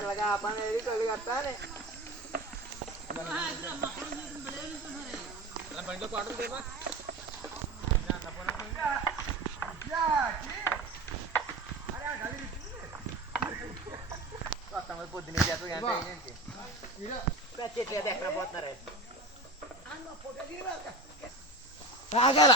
అలాగా ఆ పని ఏది కళ్ళు కట్టాలి బండిలో పాటలు దేమా కొత్త పొద్దున్నే చేత ఎంత అయింది చెట్లు అయితే ఎక్కడ పోతున్నారు రాగల